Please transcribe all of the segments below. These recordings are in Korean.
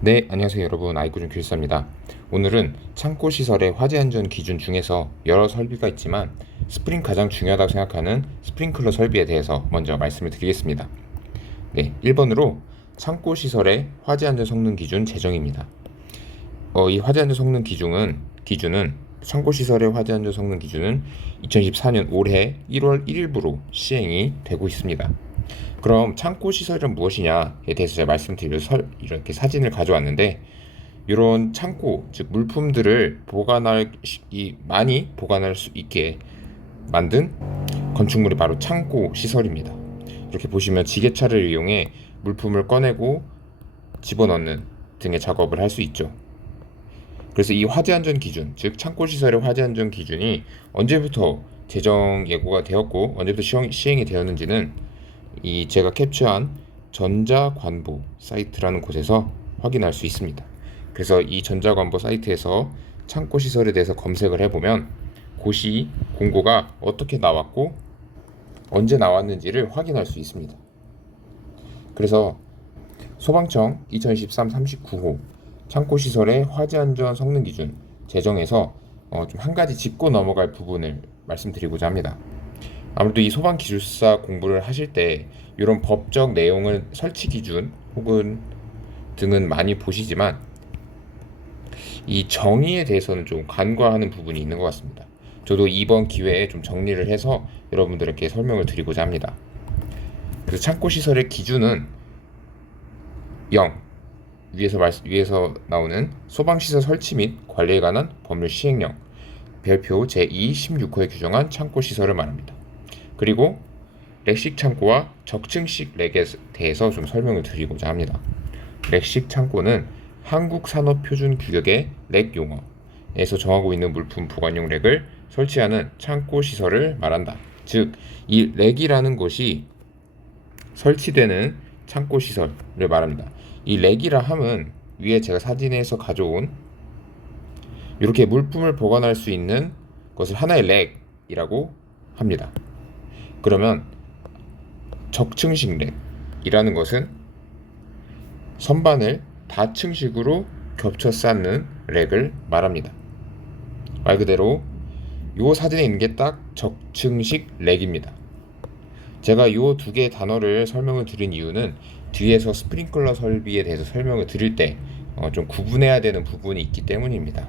네, 안녕하세요 여러분. 아이쿠준 길사입니다. 오늘은 창고 시설의 화재 안전 기준 중에서 여러 설비가 있지만 스프링 가장 중요하다고 생각하는 스프링클러 설비에 대해서 먼저 말씀을 드리겠습니다. 네, 1번으로 창고 시설의 화재 안전 성능 기준 제정입니다. 어, 이 화재 안전 성능 기준은 기준은 창고 시설의 화재 안전 성능 기준은 2014년 올해 1월 1일부로 시행이 되고 있습니다. 그럼 창고 시설은 무엇이냐에 대해서 제가 말씀드릴 설 이렇게 사진을 가져왔는데 이런 창고 즉 물품들을 보관할 시- 이 많이 보관할 수 있게 만든 건축물이 바로 창고 시설입니다. 이렇게 보시면 지게차를 이용해 물품을 꺼내고 집어넣는 등의 작업을 할 수 있죠. 그래서 이 화재 안전 기준, 즉 창고 시설의 화재 안전 기준이 언제부터 제정 예고가 되었고 언제부터 시행, 시행이 되었는지는 이 제가 캡처한 전자관보 사이트라는 곳에서 확인할 수 있습니다. 그래서 이 전자관보 사이트에서 창고 시설에 대해서 검색을 해보면 고시 공고가 어떻게 나왔고 언제 나왔는지를 확인할 수 있습니다. 그래서 소방청 2013 39호 창고 시설의 화재 안전 성능 기준 제정에서 어, 좀 한 가지 짚고 넘어갈 부분을 말씀드리고자 합니다. 아무래도 이 소방 기술사 공부를 하실 때 이런 법적 내용을 설치 기준 혹은 등은 많이 보시지만 이 정의에 대해서는 좀 간과하는 부분이 있는 것 같습니다. 저도 이번 기회에 좀 정리를 해서 여러분들에게 설명을 드리고자 합니다. 그래서 창고 시설의 기준은 0 위에서 말 위에서 나오는 소방 시설 설치 및 관리에 관한 법률 시행령 별표 제2 16호에 규정한 창고 시설을 말합니다. 그리고 렉식 창고와 적층식 렉에 대해서 좀 설명을 드리고자 합니다. 렉식 창고는 한국 산업 표준 규격의 렉 용어에서 정하고 있는 물품 보관용 렉을 설치하는 창고 시설을 말한다. 즉, 이 렉이라는 것이 설치되는 창고 시설을 말합니다. 이 렉이라 함은 위에 제가 사진에서 가져온 이렇게 물품을 보관할 수 있는 것을 하나의 렉이라고 합니다. 그러면 적층식 렉이라는 것은 선반을 다층식으로 겹쳐 쌓는 렉을 말합니다. 말 그대로 요 사진에 있는 게 딱 적층식 렉입니다. 제가 요두 개의 단어를 설명을 드린 이유는 뒤에서 스프링클러 설비에 대해서 설명을 드릴 때 어, 좀 구분해야 되는 부분이 있기 때문입니다.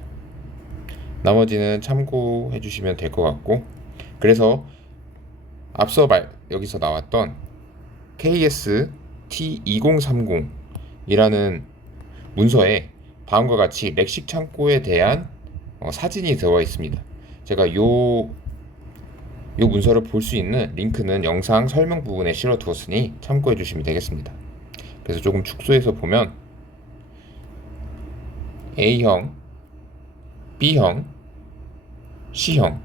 나머지는 참고해 주시면 될 것 같고 그래서 앞서 말 여기서 나왔던 KS T2030이라는 문서에 다음과 같이 렉식 창고에 대한 어, 사진이 들어와 있습니다. 제가 요, 요 문서를 볼 수 있는 링크는 영상 설명 부분에 실어 두었으니 참고해 주시면 되겠습니다. 그래서 조금 축소해서 보면 A형, B형, C형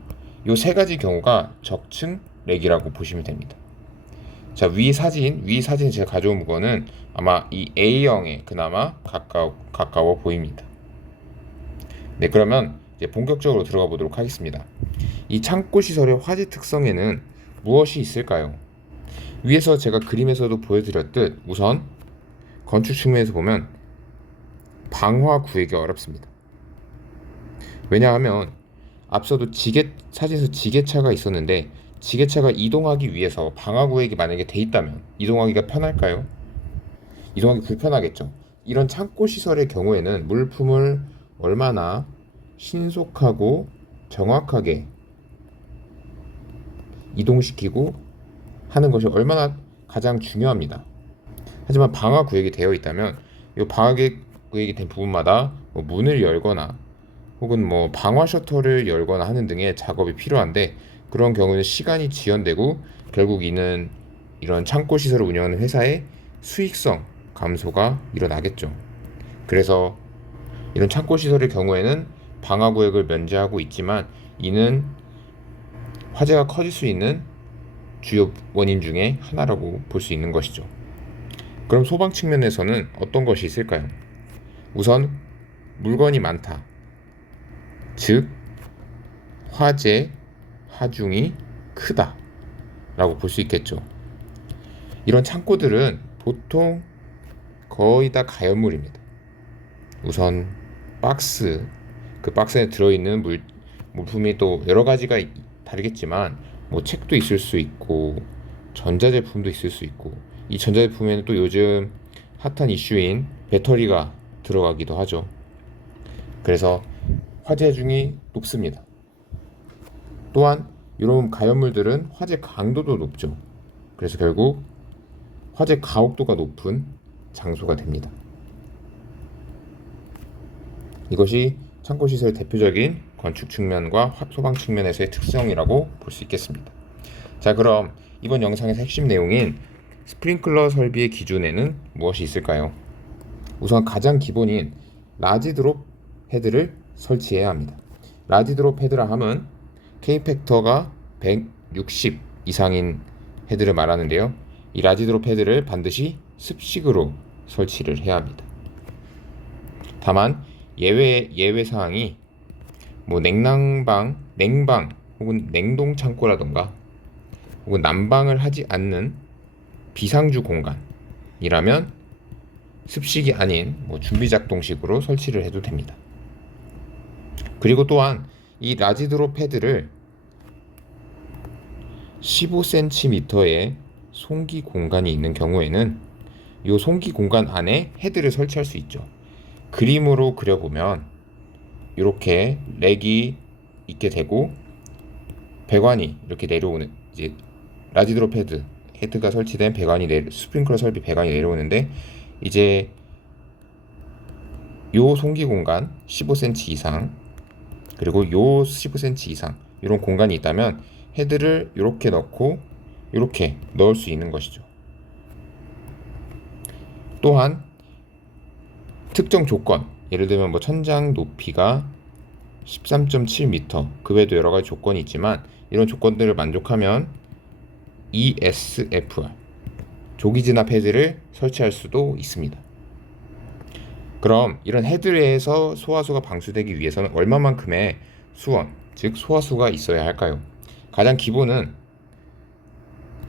요세 가지 경우가 적층 렉이라고 보시면 됩니다. 자, 위 사진, 위 사진 제가 가져온 거는 아마 이 A형에 그나마 가까워, 가까워 보입니다. 네, 그러면 이제 본격적으로 들어가 보도록 하겠습니다. 이 창고 시설의 화재 특성에는 무엇이 있을까요? 위에서 제가 그림에서도 보여드렸듯 우선 건축 측면에서 보면 방화 구획이 어렵습니다. 왜냐하면 앞서도 지게 사진에서 지게차가 있었는데 지게차가 이동하기 위해서 방화 구획이 만약에 돼 있다면 이동하기가 편할까요? 이동하기 불편하겠죠. 이런 창고 시설의 경우에는 물품을 얼마나 신속하고 정확하게 이동시키고 하는 것이 얼마나 가장 중요합니다. 하지만 방화 구획이 되어 있다면 이 방화 구획이 된 부분마다 뭐 문을 열거나 혹은 뭐 방화 셔터를 열거나 하는 등의 작업이 필요한데 그런 경우는 시간이 지연되고 결국 이는 이런 창고 시설을 운영하는 회사의 수익성 감소가 일어나겠죠. 그래서 이런 창고 시설의 경우에는 방화 구획을 면제하고 있지만 이는 화재가 커질 수 있는 주요 원인 중에 하나라고 볼 수 있는 것이죠. 그럼 소방 측면에서는 어떤 것이 있을까요? 우선 물건이 많다. 즉 화재 하중이 크다. 라고 볼 수 있겠죠. 이런 창고들은 보통 거의 다 가연물입니다. 우선 박스 그 박스에 들어있는 물 물품이 또 여러 가지가 이- 다르겠지만 뭐 책도 있을 수 있고 전자제품도 있을 수 있고 이 전자제품에는 또 요즘 핫한 이슈인 배터리가 들어가기도 하죠. 그래서 화재 중이 높습니다. 또한 이런 가연물들은 화재 강도도 높죠. 그래서 결국 화재 가혹도가 높은 장소가 됩니다. 이것이 창고 시설의 대표적인 건축 측면과 화- 소방 측면에서의 특성이라고 볼 수 있겠습니다. 자, 그럼 이번 영상에서 핵심 내용인 스프링클러 설비의 기준에는 무엇이 있을까요? 우선 가장 기본인 라지 드롭 헤드를 설치해야 합니다. 라지 드롭 헤드라 함은 K 팩터가 160 이상인 헤드를 말하는데요. 이 라지 드롭 헤드를 반드시 습식으로 설치를 해야 합니다. 다만 예외 예외 사항이 뭐 냉난방, 냉방 혹은 냉동 창고라던가 혹은 난방을 하지 않는 비상주 공간이라면 습식이 아닌 뭐 준비 작동식으로 설치를 해도 됩니다. 그리고 또한 이 라지드로 패드를 15cm의 송기 공간이 있는 경우에는 이 송기 공간 안에 헤드를 설치할 수 있죠. 그림으로 그려보면 이렇게 렉이 있게 되고 배관이 이렇게 내려오는 이제 라지드로 패드 헤드가 설치된 배관이 내 스프링클러 설비 배관이 내려오는데 이제 요 송기 공간 15cm 이상 그리고 요 15cm 이상 이런 공간이 있다면 헤드를 이렇게 넣고 이렇게 넣을 수 있는 것이죠. 또한 특정 조건 예를 들면 뭐 천장 높이가 13.7m 그 외에도 여러 가지 조건이 있지만 이런 조건들을 만족하면 ESFR 조기 진압 헤드를 설치할 수도 있습니다. 그럼 이런 헤드에서 소화수가 방수되기 위해서는 얼마만큼의 수원, 즉 소화수가 있어야 할까요? 가장 기본은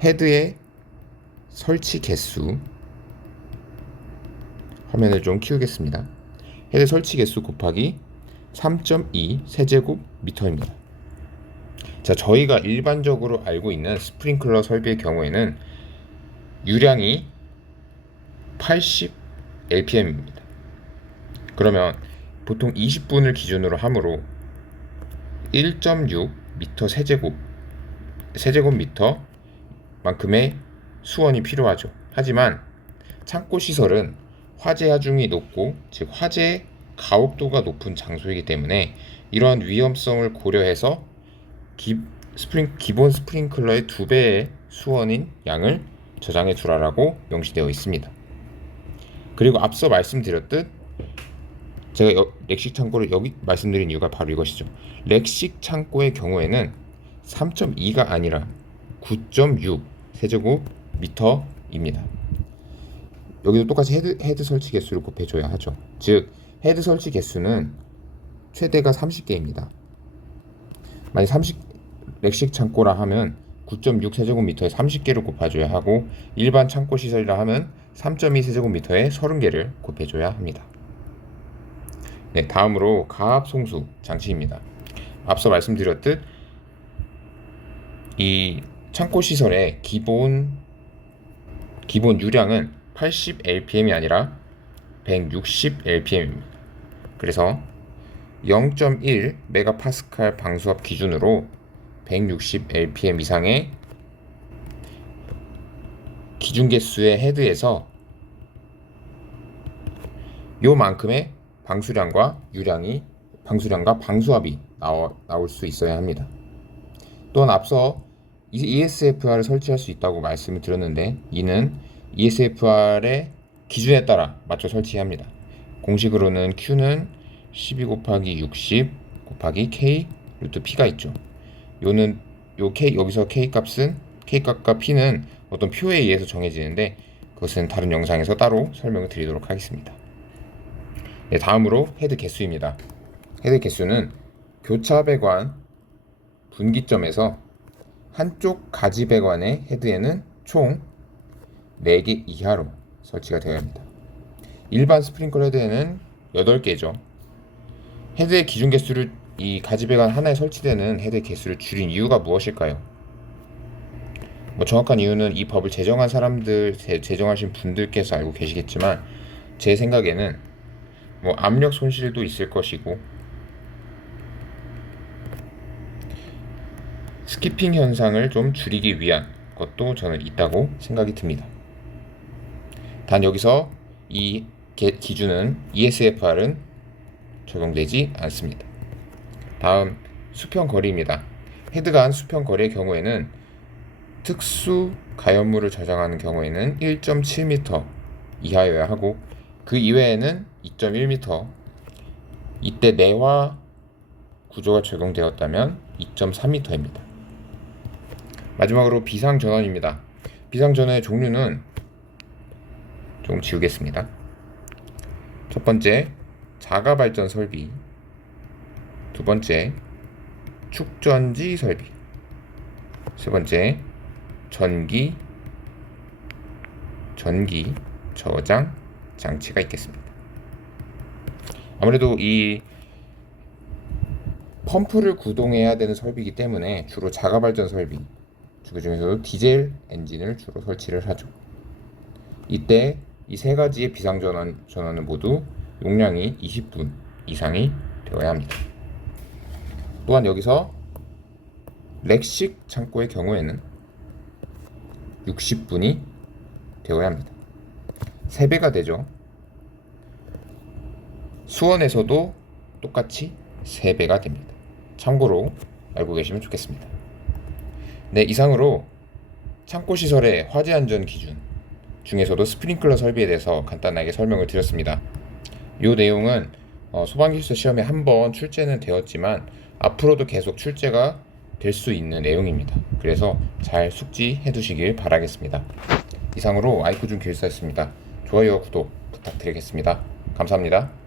헤드의 설치 개수 화면을 좀 키우겠습니다. 헤드 설치 개수 곱하기 3.2 세제곱 미터입니다. 자, 저희가 일반적으로 알고 있는 스프링클러 설비의 경우에는 유량이 80 LPM입니다. 그러면 보통 20분을 기준으로 하므로 1.6 미터 세제곱 세제곱 미터만큼의 수원이 필요하죠. 하지만 창고 시설은 화재 하중이 높고 즉 화재 가혹도가 높은 장소이기 때문에 이러한 위험성을 고려해서 기, 스프링, 기본 스프링클러의 두 배의 수원인 양을 저장해 두라라고 명시되어 있습니다. 그리고 앞서 말씀드렸듯 제가 여, 렉식 창고를 여기 말씀드린 이유가 바로 이것이죠. 렉식 창고의 경우에는 3.2가 아니라 9.6 세제곱 미터입니다. 여기도 똑같이 헤드, 헤드 설치 개수를 곱해줘야 하죠. 즉 헤드 설치 개수는 최대가 30개입니다. 만약 30 렉식 창고라 하면 9.6 세제곱미터에 30개를 곱해줘야 하고 일반 창고 시설이라 하면 3.2 세제곱미터에 30개를 곱해줘야 합니다. 네, 다음으로 가압 송수 장치입니다. 앞서 말씀드렸듯 이 창고 시설의 기본 기본 유량은 80 LPM이 아니라 160 LPM입니다. 그래서 0.1 메가파스칼 방수압 기준으로 160 LPM 이상의 기준 개수의 헤드에서 요만큼의 방수량과 유량이 방수량과 방수압이 나올 수 있어야 합니다. 또한 앞서 ESFR을 설치할 수 있다고 말씀을 드렸는데 이는 ESFR의 기준에 따라 맞춰 설치해야 합니다. 공식으로는 Q는 12 곱하기 60 곱하기 K 루트 P가 있죠. 요는 요 K 여기서 K 값은 K 값과 P는 어떤 표에 의해서 정해지는데 그것은 다른 영상에서 따로 설명을 드리도록 하겠습니다. 네, 다음으로 헤드 개수입니다. 헤드 개수는 교차 배관 분기점에서 한쪽 가지 배관의 헤드에는 총 4개 이하로 설치가 되어야 합니다. 일반 스프링클러 헤드에는 8개죠. 헤드의 기준 개수를 이 가지배관 하나에 설치되는 헤드의 개수를 줄인 이유가 무엇일까요? 뭐 정확한 이유는 이 법을 제정한 사람들, 제, 제정하신 분들께서 알고 계시겠지만 제 생각에는 뭐 압력 손실도 있을 것이고 스키핑 현상을 좀 줄이기 위한 것도 저는 있다고 생각이 듭니다. 단 여기서 이 개- 기준은 ESFR은 적용되지 않습니다. 다음 수평 거리입니다. 헤드간 수평 거리의 경우에는 특수 가연물을 저장하는 경우에는 1.7m 이하여야 하고 그 이외에는 2.1m 이때 내화 구조가 적용되었다면 2.3m입니다. 마지막으로 비상 전원입니다. 비상 전원의 종류는 조금 지우겠습니다. 첫 번째 자가 발전 설비, 두 번째 축전지 설비, 세 번째 전기 전기 저장 장치가 있겠습니다. 아무래도 이 펌프를 구동해야 되는 설비이기 때문에 주로 자가 발전 설비, 그 중에서도 디젤 엔진을 주로 설치를 하죠. 이때 이 세 가지의 비상 전원 전원은 모두 용량이 20분 이상이 되어야 합니다. 또한 여기서 렉식 창고의 경우에는 60분이 되어야 합니다. 3배가 되죠. 수원에서도 똑같이 3배가 됩니다. 참고로 알고 계시면 좋겠습니다. 네, 이상으로 창고 시설의 화재 안전 기준 중에서도 스프링클러 설비에 대해서 간단하게 설명을 드렸습니다. 이 내용은 어, 소방기술사 시험에 한 번 출제는 되었지만 앞으로도 계속 출제가 될 수 있는 내용입니다. 그래서 잘 숙지해 두시길 바라겠습니다. 이상으로 아이쿠준 교육사였습니다. 좋아요, 구독 부탁드리겠습니다. 감사합니다.